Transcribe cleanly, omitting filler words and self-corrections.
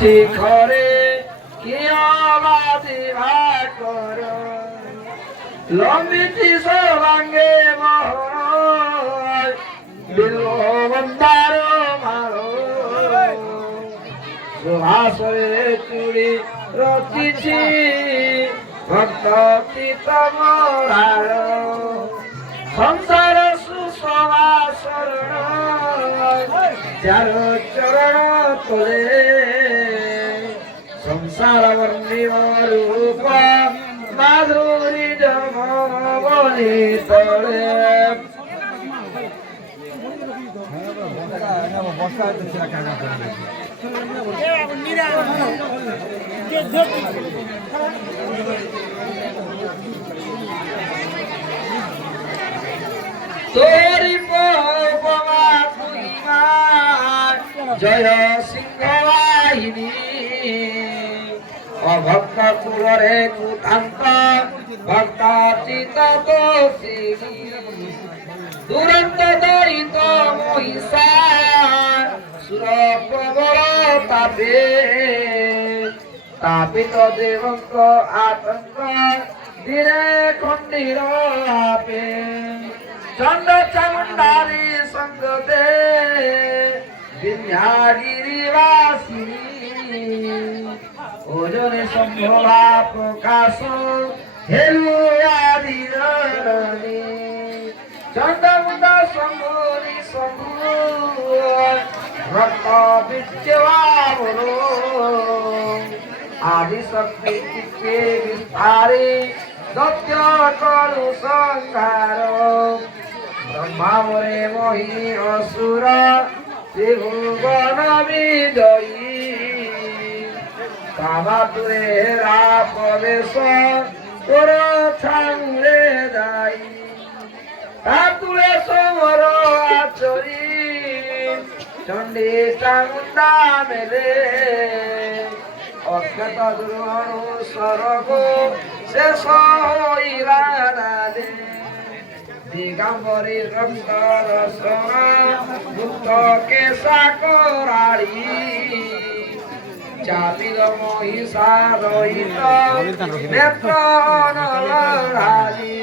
শিখরে কিয়বাদি ভাকর লম্বিতি সর্বাঙ্গে মহর বিলবন্দার মারো সুহাসরে চুড়ি রচিছি ভক্ত চিতমরার সংসার সুষমা শরণ যার চরণ তোলে সংসার বর্ণিম রূপ মাধুরী জমনি তোলে তোরি পমা মহিমা জয় সিংহ বাহিনী অভক্ত কুলরে কুতান্ত ভক্ত চিত দুরন্ত দয়িত মহিষা সুর প্রবল তাপে তাপিত দেবঙ্ক আতঙ্ক ধীরে খণ্ডির আপে চন্ড চামুন্ডারি সঙ্গতে বিন্ধ্যাগিরিবাসিনী ওজনে সম্ভবা প্রকাশ হেলু আদি চন্ডমুন্ড শম্ভুরি শম্ভু রক্ত বিচ্ছাবরো আদি শক্তি চিত্তে বিস্তারে দত্ত করু সংহার ব্রহ্মাবরে মহি অসুর ত্রিভুবন বিজয়ী কামাতুরে হেরা প্রবেশ তোর ছাংরে যাই কাতুরে সমর আচরি চণ্ডী চামুন্ডা মেলে অজ্ঞাত দুর্গণু স্বর্গ শেষ হইলা নালে দিগম্বরী রক্ত রসন মুক্ত কেশা করাড়ি চাপিল মহিষা রহিত নেত্র নরালি